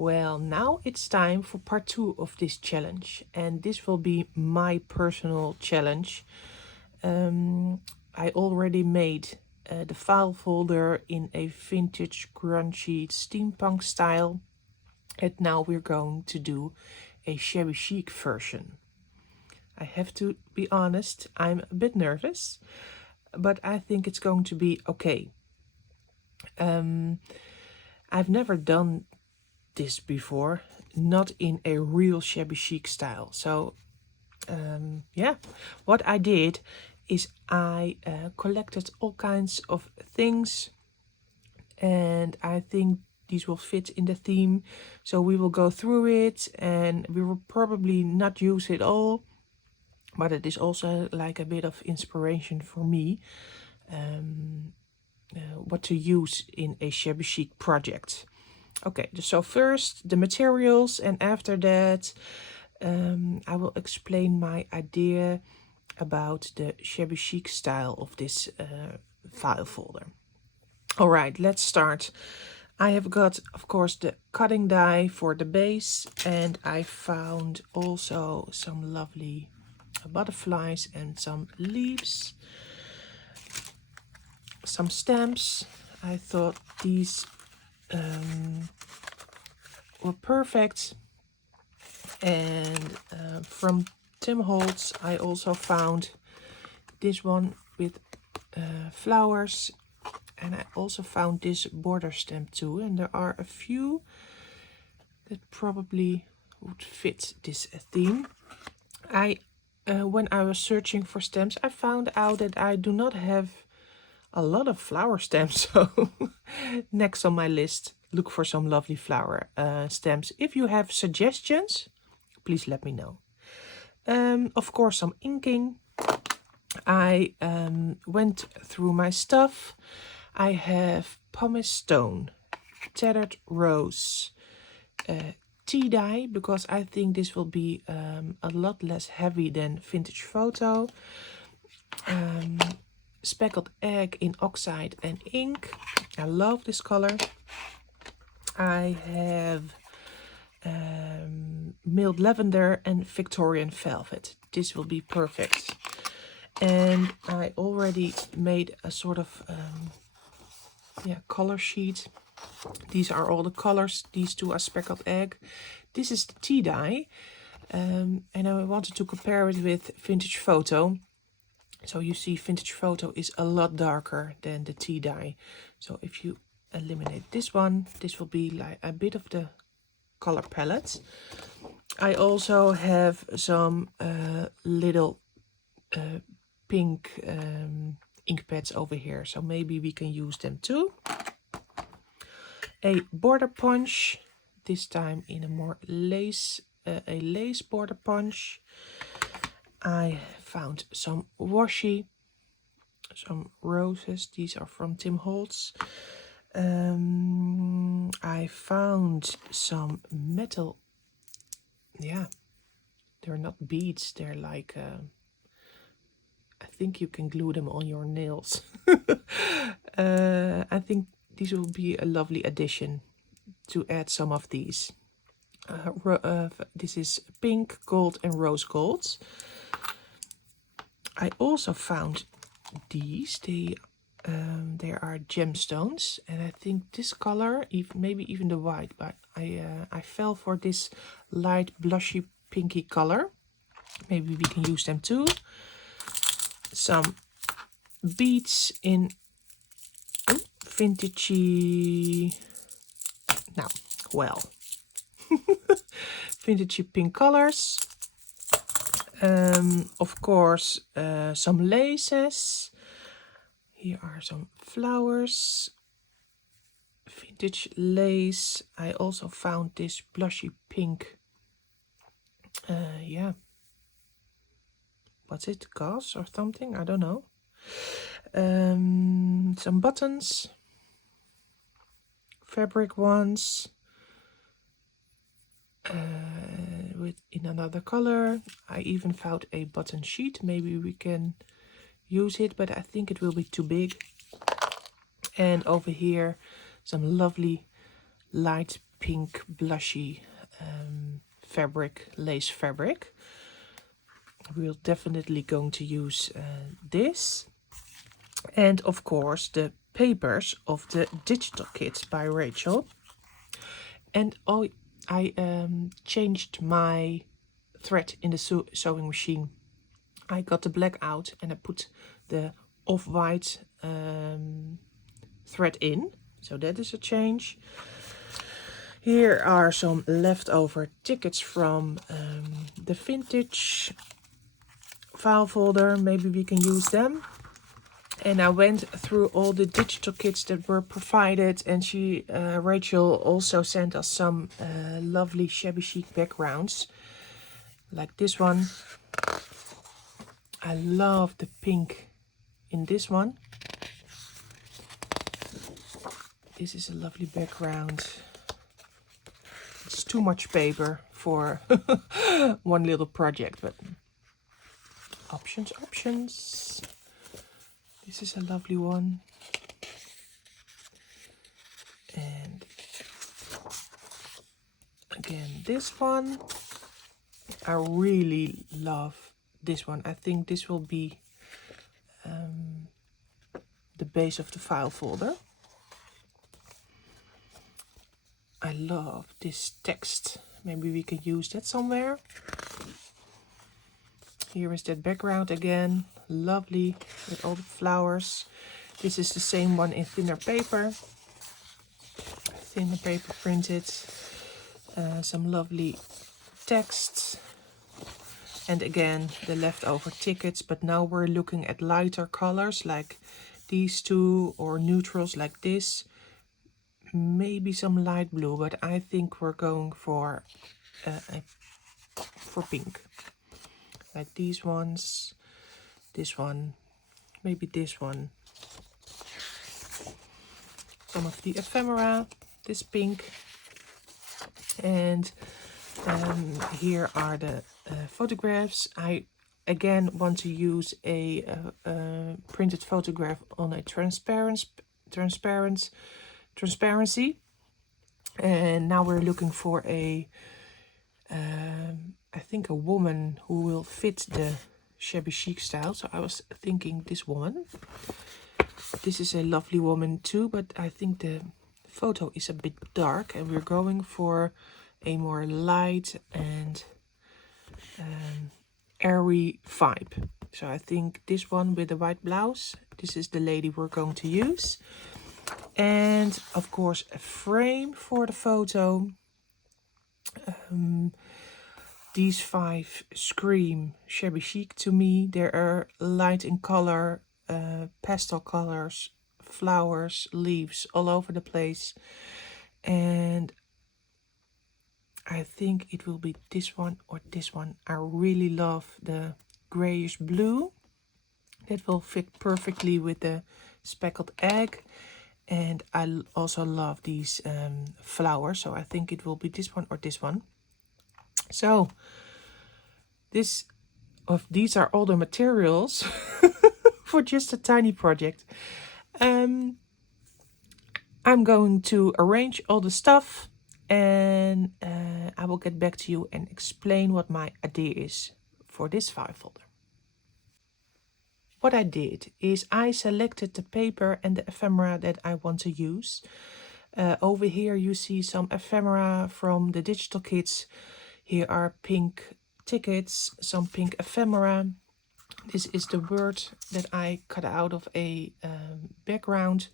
Well, now it's time for part 2 of this challenge, and this will be my personal challenge. I already made the file folder in a vintage grungy steampunk style, and now we're going to do a shabby chic version. I have to be honest, I'm a bit nervous, but I think it's going to be okay. I've never done this before, not in a real shabby chic style. So yeah, what I did is I collected all kinds of things, and I think these will fit in the theme. So we will go through it, and we will probably not use it all, but it is also like a bit of inspiration for me, what to use in a shabby chic project. Okay, so first the materials, and after that I will explain my idea about the shabby chic style of this file folder. All right, let's start. I have got, of course, the cutting die for the base, and I found also some lovely butterflies and some leaves, some stamps. I thought these were perfect. And from Tim Holtz I also found this one with flowers, and I also found this border stamp too, and there are a few that probably would fit this theme. When I was searching for stamps, I found out that I do not have a lot of flower stamps, so next on my list, look for some lovely flower stamps. If you have suggestions, please let me know. Of course, some inking. I went through my stuff. I have pumice stone, tattered rose, tea dye, because I think this will be a lot less heavy than vintage photo. Speckled egg in oxide and ink. I love this color. I have milled lavender and Victorian velvet. This will be perfect. And I already made a sort of color sheet. These are all the colors. These two are speckled egg. This is the tea dye, and I wanted to compare it with vintage photo. So you see, vintage photo is a lot darker than the tea dye. So if you eliminate this one, this will be like a bit of the color palette. I also have some little pink ink pads over here, so maybe we can use them too. A border punch, this time in a more lace, a lace border punch. I found some washi, some roses. These are from Tim Holtz. I found some metal. Yeah, they're not beads. They're like, I think you can glue them on your nails. I think these will be a lovely addition to add some of these. This is pink, gold and rose gold. I also found these. They are gemstones, and I think this color, maybe even the white, but I fell for this light blushy pinky color. Maybe we can use them too. Some beads in vintagey, vintagey pink colors. Of course, some laces. Here are some flowers, vintage lace. I also found this blushy pink, what's it, gauze or something? I don't know. Some buttons, fabric ones, in another color. I even found a button sheet. Maybe we can use it, but I think it will be too big. And over here, some lovely light pink blushy fabric, lace fabric. We're definitely going to use this. And of course the papers of the digital kit by Rachel. And I changed my thread in the sewing machine. I got the black out and I put the off-white thread in. So that is a change. Here are some leftover tickets from the vintage file folder. Maybe we can use them. And I went through all the digital kits that were provided, and Rachel also sent us some lovely shabby chic backgrounds, like this one. I love the pink in this one. This is a lovely background. It's too much paper for one little project, but options, options. This is a lovely one. And again, this one. I really love this one. I think this will be the base of the file folder. I love this text. Maybe we can use that somewhere. Here is that background again. Lovely with all the flowers. This is the same one in thinner paper. Thinner paper printed. Some lovely text. And again, the leftover tickets. But now we're looking at lighter colors like these two, or neutrals like this. Maybe some light blue, but I think we're going for pink. Like these ones, this one, maybe this one. Some of the ephemera, this pink. And here are the photographs. I again want to use a printed photograph on a transparency. And now we're looking for a I think a woman who will fit the shabby chic style. So I was thinking this woman. This is a lovely woman too, but I think the photo is a bit dark, and we're going for a more light and airy vibe. So I think this one with the white blouse, this is the lady we're going to use. And of course a frame for the photo. These 5 scream shabby chic to me. They are light in color, pastel colors, flowers, leaves all over the place. And I think it will be this one or this one. I really love the grayish blue. That will fit perfectly with the speckled egg. And I also love these flowers. So I think it will be this one or this one. So these are all the materials for just a tiny project. I'm going to arrange all the stuff, and I will get back to you and explain what my idea is for this file folder. What I did is I selected the paper and the ephemera that I want to use. Over here you see some ephemera from the digital kits. Here are pink tickets, some pink ephemera. This is the word that I cut out of a background,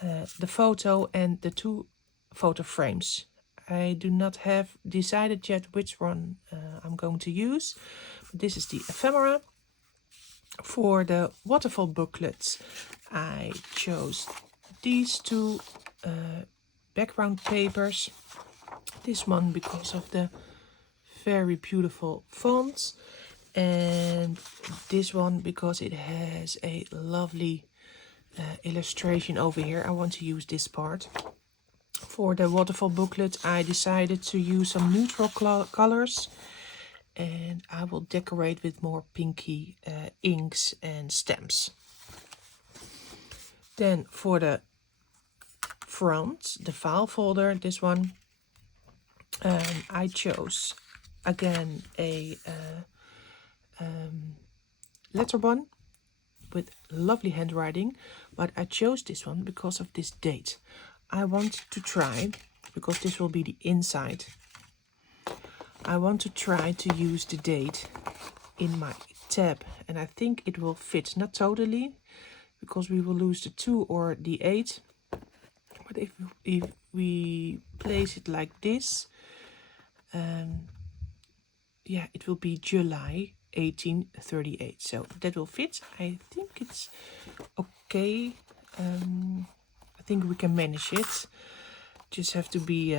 the photo, and the 2 photo frames. I do not have decided yet which one I'm going to use. But this is the ephemera. For the waterfall booklets, I chose these 2 background papers. This one because of the very beautiful fonts, and this one because it has a lovely illustration over here. I want to use this part. For the waterfall booklet, I decided to use some neutral colors, and I will decorate with more pinky inks and stamps. Then for the front, the file folder, this one, I chose again a letter one with lovely handwriting, but I chose this one because of this date. I want to try, because this will be the inside, I want to try to use the date in my tab, and I think it will fit, not totally, because we will lose the 2 or the 8, but if we place it like this, yeah, it will be July 1838, so that will fit. I think it's okay. I think we can manage it. Just have to be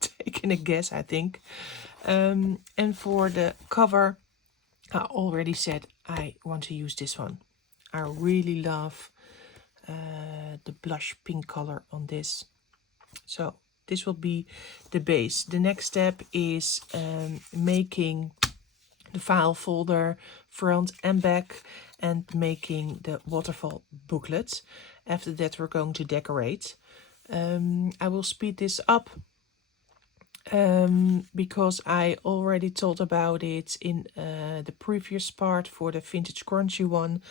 taking a guess, I think. And for the cover, I already said I want to use this one. I really love the blush pink color on this. So this will be the base. The next step is making the file folder front and back and making the waterfall booklet. After that we're going to decorate. I will speed this up because I already told about it in the previous part for the vintage grungy one.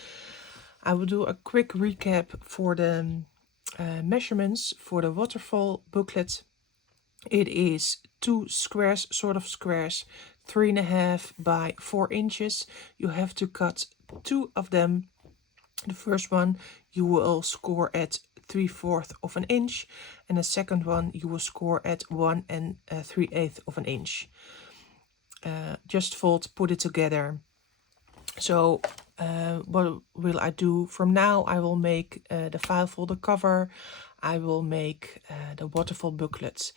I will do a quick recap for the measurements for the waterfall booklet. It is 2 squares, sort of squares, 3.5 by 4 inches. You have to cut 2 of them. The first one you will score at 3/4 of an inch, and the second one you will score at 1 3/8 of an inch. Just fold, put it together. So what will I do from now? I will make the file folder cover. I will make the waterfall booklets,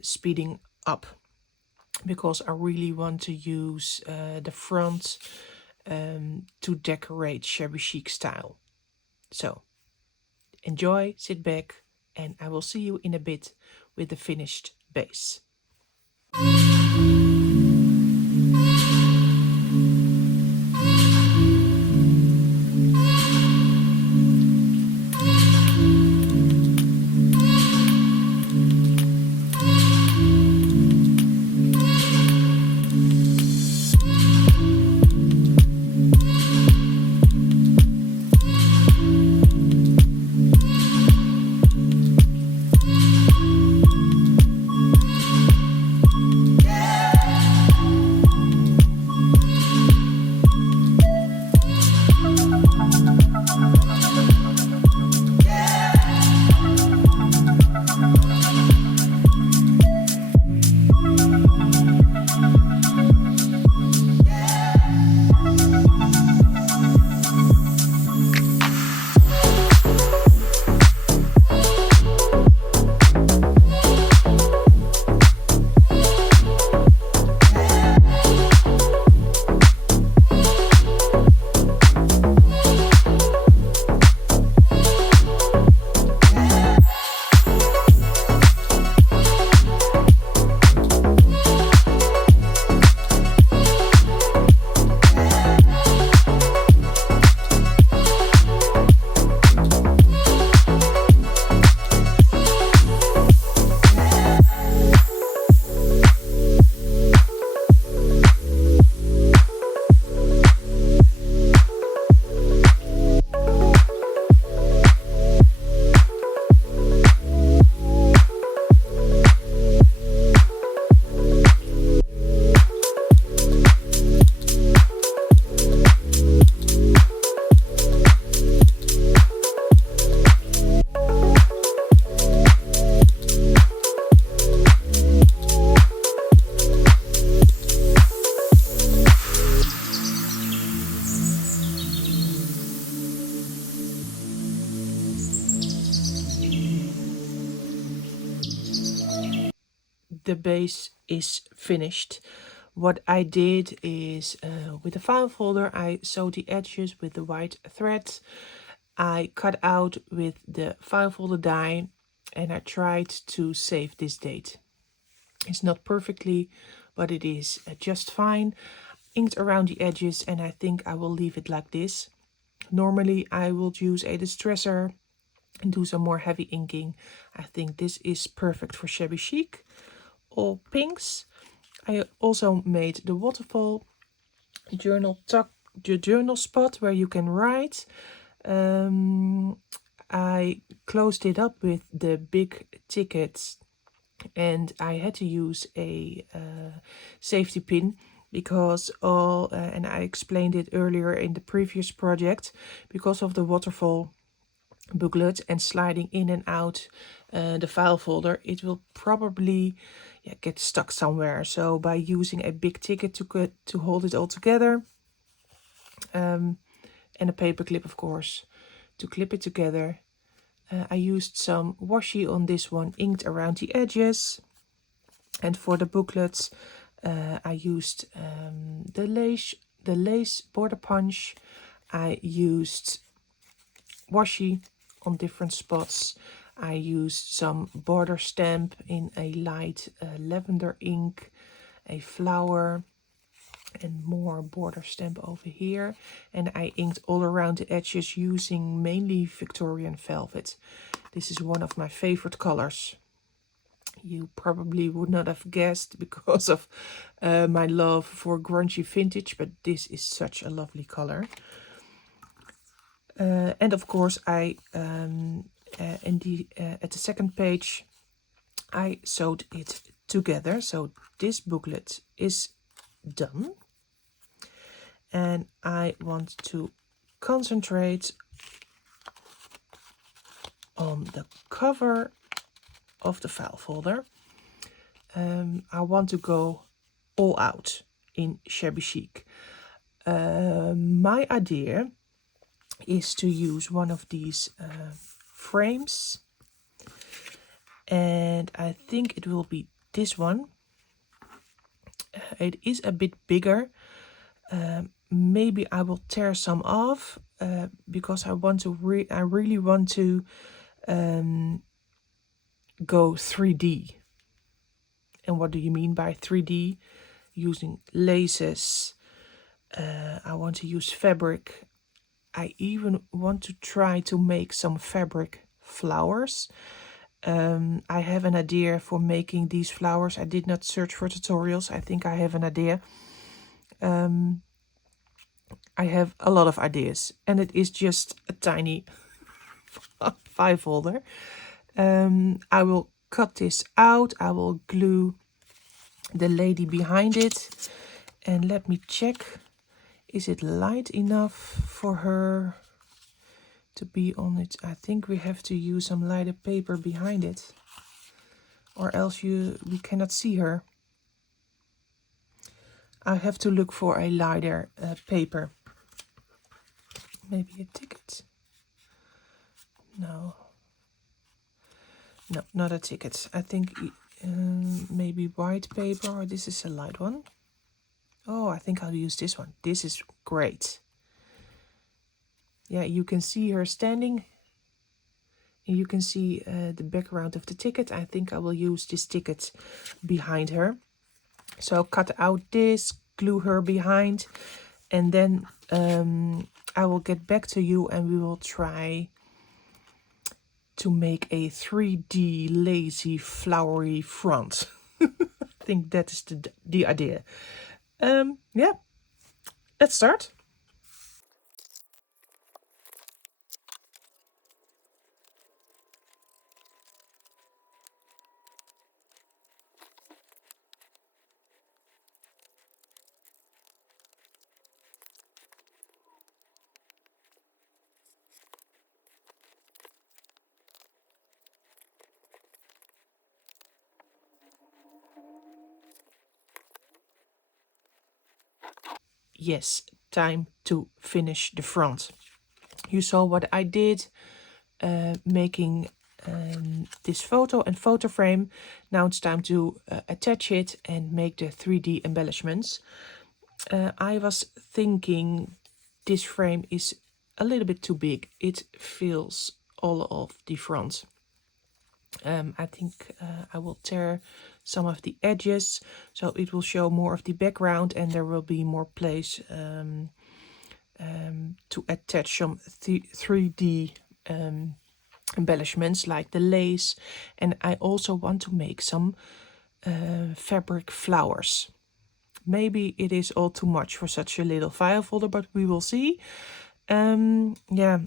speeding up, because I really want to use the front to decorate shabby chic style. So enjoy, sit back, and I will see you in a bit with the finished base. The base is finished. What I did is with the file folder I sewed the edges with the white thread. I cut out with the file folder die, and I tried to save this date. It's not perfectly, but it is just fine. Inked around the edges, and I think I will leave it like this. Normally I will use a distresser and do some more heavy inking, I think this is perfect for shabby chic. All pinks. I also made the waterfall journal tuck, the journal spot where you can write. I closed it up with the big tickets, and I had to use a safety pin because and I explained it earlier in the previous project, because of the waterfall booklet and sliding in and out the file folder, it will probably get stuck somewhere. So by using a big ticket to hold it all together, and a paper clip, of course, to clip it together, I used some washi on this one, inked around the edges. And for the booklets, I used the lace border punch. I used washi on different spots. I used some border stamp in a light lavender ink, a flower, and more border stamp over here. And I inked all around the edges using mainly Victorian velvet. This is one of my favorite colors. You probably would not have guessed because of my love for grungy vintage, but this is such a lovely color. And of course, I at the second page, I sewed it together. So this booklet is done, and I want to concentrate on the cover of the file folder. I want to go all out in shabby chic. My idea is to use one of these frames, and I think it will be this one. It is a bit bigger. Maybe I will tear some off because I really want to go 3D. And what do you mean by 3D? Using laces. I want to use fabric. I even want to try to make some fabric flowers. I have an idea for making these flowers. I did not search for tutorials. I think I have an idea. I have a lot of ideas, and it is just a tiny file folder. I will cut this out. I will glue the lady behind it, and let me check, is it light enough for her to be on it? I think we have to use some lighter paper behind it, or else we cannot see her. I have to look for a lighter paper. Maybe a ticket? No, not a ticket. I think maybe white paper, or this is a light one. Oh, I think I'll use this one. This is great. Yeah, you can see her standing. And you can see the background of the ticket. I think I will use this ticket behind her. So cut out this, glue her behind, and then I will get back to you and we will try to make a 3D lazy flowery front. I think that is the idea. Yeah, let's start. Yes, time to finish the front. You saw what I did making this photo and photo frame. Now it's time to attach it and make the 3D embellishments. I was thinking this frame is a little bit too big. It fills all of the front. I think I will tear some of the edges so it will show more of the background, and there will be more place to attach some 3D embellishments like the lace, and I also want to make some fabric flowers. Maybe it is all too much for such a little file folder, but we will see. Yeah,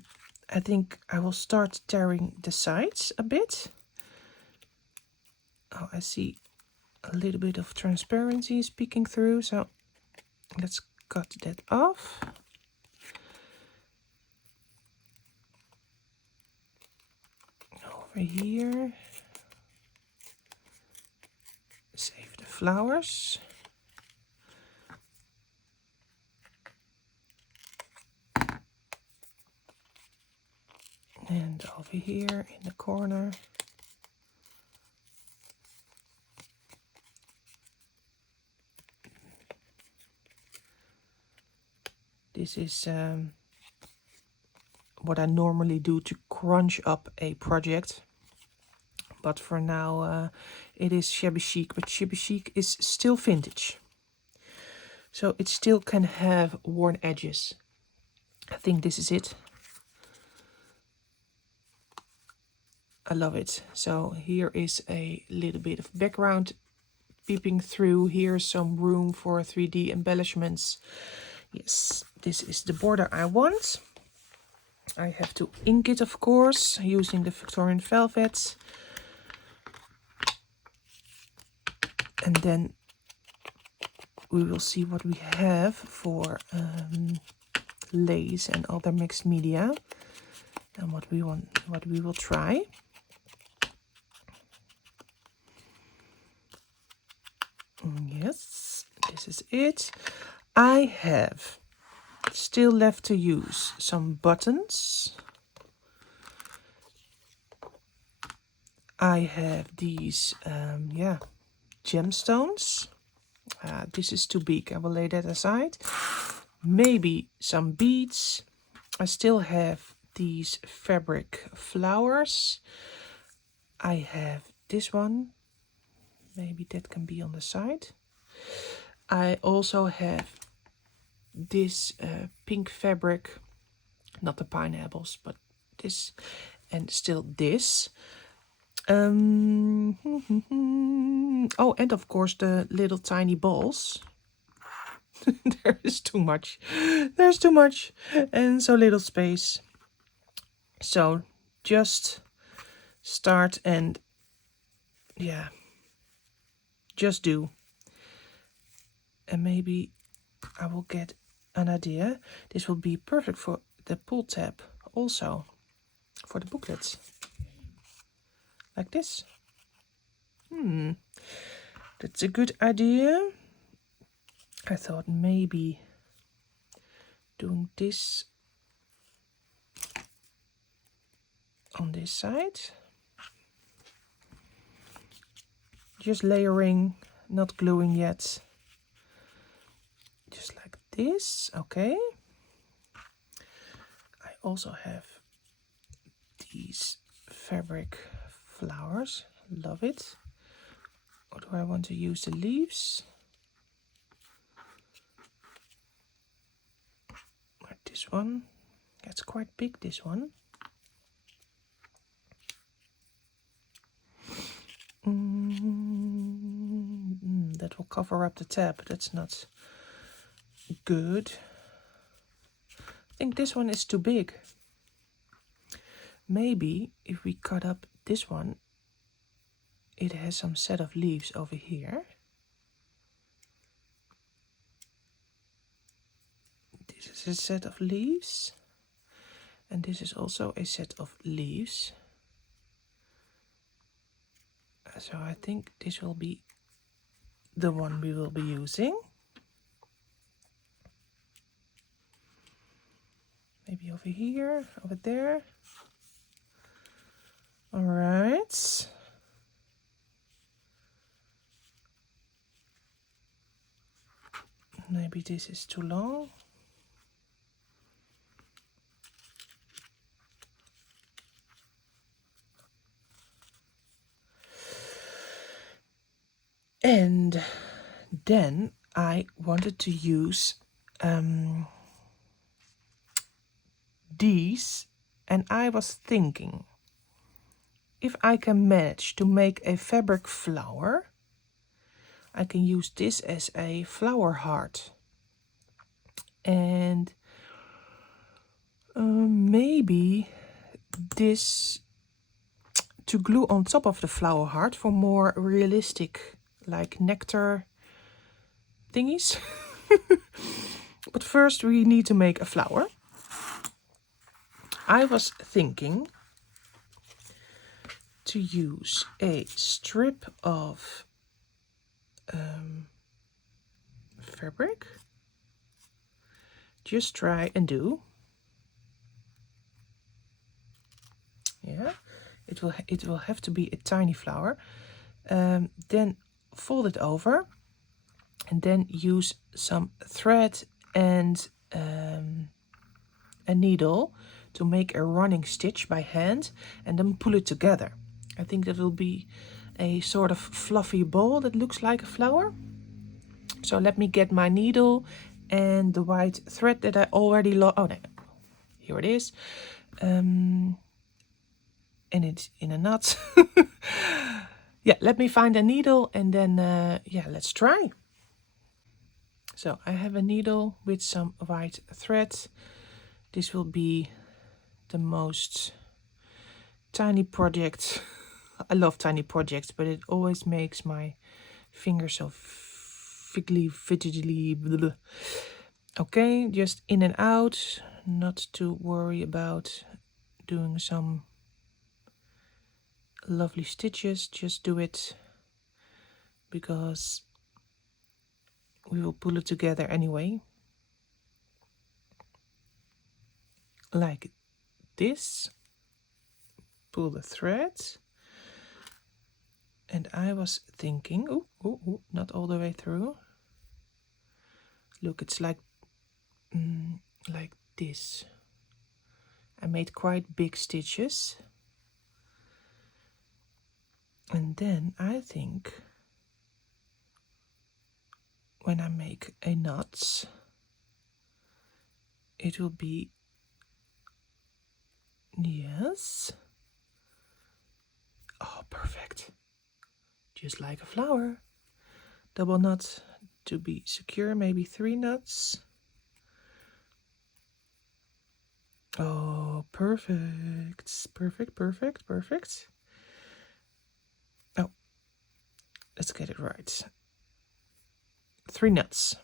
I think I will start tearing the sides a bit. Oh, I see a little bit of transparency is peeking through, so let's cut that off. Over here, save the flowers. And over here in the corner. This is what I normally do to crunch up a project. But for now it is shabby chic, but shabby chic is still vintage. So it still can have worn edges. I think this is it. I love it. So here is a little bit of background peeping through. Here's some room for 3D embellishments. Yes, this is the border I want. I have to ink it, of course, using the Victorian velvet. And then we will see what we have for lace and other mixed media, and what we will try. Yes, this is it. I have still left to use some buttons. I have these gemstones. This is too big, I will lay that aside. Maybe some beads. I still have these fabric flowers. I have this one. Maybe that can be on the side. I also have this pink fabric, not the pineapples, but this, and still this. Oh, and of course the little tiny balls. There is too much. There's too much and so little space. So just start and yeah, just do. And maybe I will get an idea. This will be perfect for the pull tab also, for the booklets. Like this. That's a good idea. I thought maybe doing this on this side. Just layering, not gluing yet. Just like this, okay. I also have these fabric flowers, love it. Or do I want to use the leaves? Like this one, that's quite big, this one. That will cover up the tab, that's not good. I think this one is too big. Maybe if we cut up this one, it has some set of leaves over here. This is a set of leaves. And this is also a set of leaves. So I think this will be the one we will be using. Maybe over here, over there. All right. Maybe this is too long. And then I wanted to use these, and I was thinking if I can manage to make a fabric flower, I can use this as a flower heart. And maybe this to glue on top of the flower heart for more realistic, like nectar thingies. But first we need to make a flower. I was thinking to use a strip of fabric. Just try and do. Yeah, it will have to be a tiny flower. Then fold it over, and then use some thread and a needle to make a running stitch by hand, and then pull it together. I think that will be a sort of fluffy ball that looks like a flower. So let me get my needle and the white thread that I already oh no, here it is. And it's in a knot. Yeah, let me find a needle and then yeah, let's try. So I have a needle with some white thread. This will be the most tiny project. I love tiny projects, but it always makes my fingers so fidgety. Blah. Okay, just in and out, not to worry about doing some lovely stitches. Just do it because we will pull it together anyway, like this. Pull the thread, and I was thinking, not all the way through. Look, it's like this. I made quite big stitches, and then I think when I make a knot, it will be, yes, oh, perfect, just like a flower. Double knot to be secure, maybe 3 knots. Oh, perfect, perfect, perfect, perfect. Oh, let's get it right. 3 knots.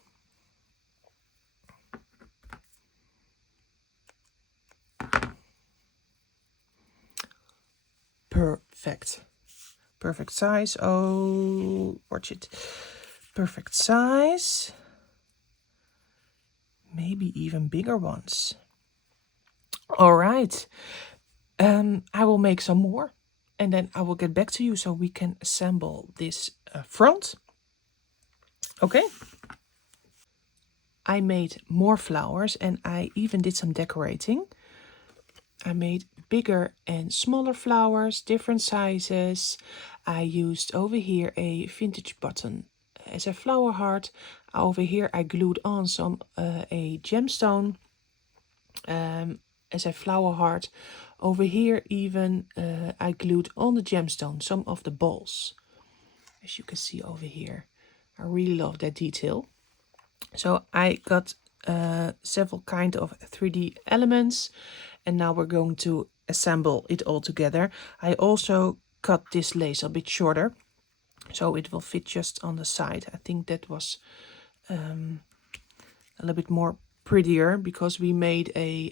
Perfect. Perfect size. Oh, watch it. Perfect size. Maybe even bigger ones. All right. I will make some more, and then I will get back to you so we can assemble this front. Okay. I made more flowers, and I even did some decorating. I made bigger and smaller flowers, different sizes. I used over here a vintage button as a flower heart. Over here I glued on some a gemstone as a flower heart. Over here even I glued on the gemstone some of the balls, as you can see over here. I really love that detail. So I got several kind of 3D elements, and now we're going to assemble it all together. I also cut this lace a bit shorter, so it will fit just on the side. I think that was a little bit more prettier because we made a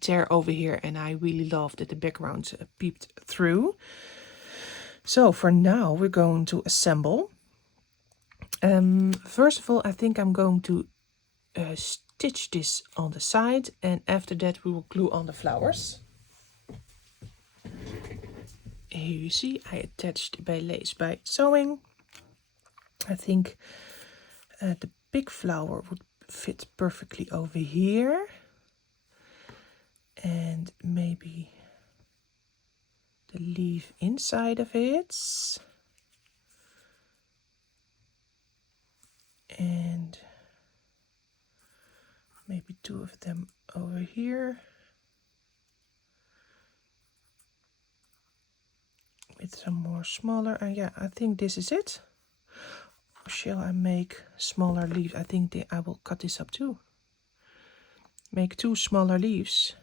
tear over here, and I really love that the background peeped through. So for now we're going to assemble. First of all, I think I'm going to stitch this on the side, and after that we will glue on the flowers. Here you see I attached by lace by sewing. I think the big flower would fit perfectly over here, and maybe the leaf inside of it, and maybe 2 of them over here. with some more smaller. Yeah, I think this is it. Or shall I make smaller leaves? I think I will cut this up too. Make 2 smaller leaves.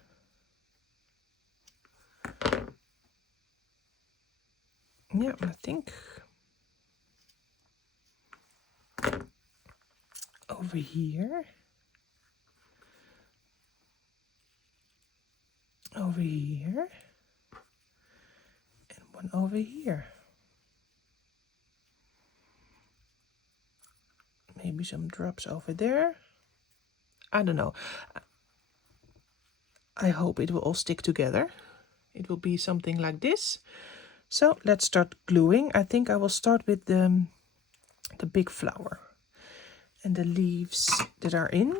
Yeah, I think over here. Over here. And one over here. Maybe some drops over there. I don't know. I hope it will all stick together. It will be something like this. So let's start gluing. I think I will start with the big flower and the leaves that are in.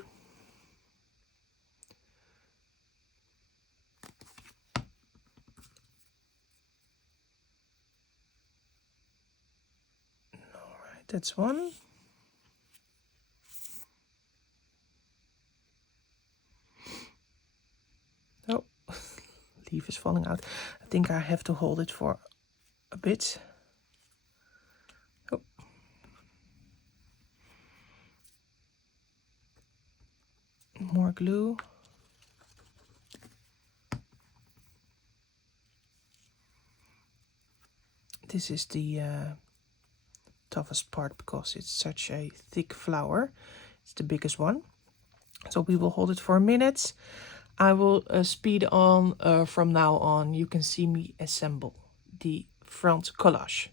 All right, that's one. Oh, leaf is falling out. I think I have to hold it for a bit. Oh. More glue. This is the toughest part because it's such a thick flower. It's the biggest one. So we will hold it for a minute. I will speed on from now on. You can see me assemble the front collage.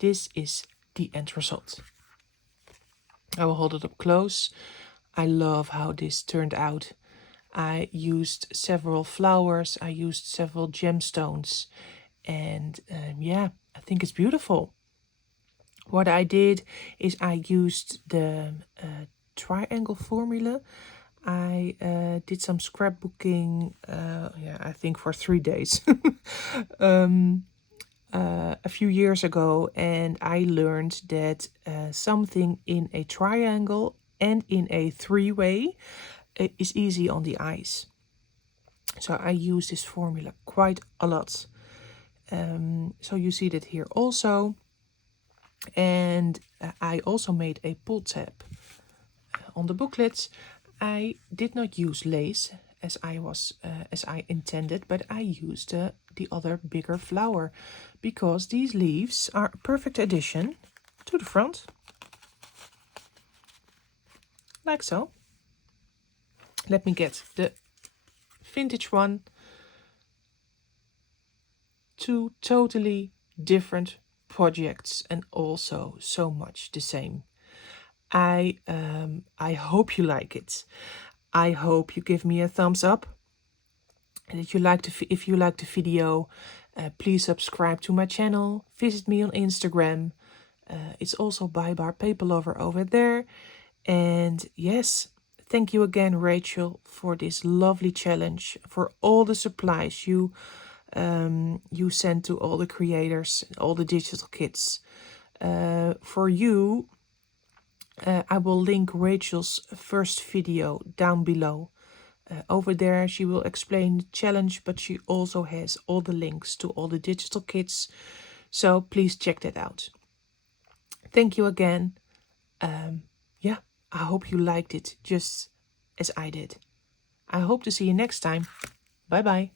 This is the end result. I will hold it up close. I love how this turned out. I used several flowers, I used several gemstones, and yeah, I think it's beautiful. What I did is I used the triangle formula. I did some scrapbooking, yeah, I think for 3 days. A few years ago, and I learned that something in a triangle and in a 3-way is easy on the eyes. So I use this formula quite a lot. So you see that here also. And I also made a pull tab on the booklets. I did not use lace as I intended, but I used the other bigger flower because these leaves are a perfect addition to the front, like so. Let me get the vintage one. 2 totally different projects and also so much the same. I hope you like it. I hope you give me a thumbs up. And that you like if you like the video, please subscribe to my channel. Visit me on Instagram. It's also by Bar Paper Lover over there. And yes, thank you again, Rachel, for this lovely challenge, for all the supplies you sent to all the creators, all the digital kits. For you, I will link Rachel's first video down below. Over there she will explain the challenge, but she also has all the links to all the digital kits. So please check that out. Thank you again. Yeah, I hope you liked it just as I did. I hope to see you next time. Bye bye.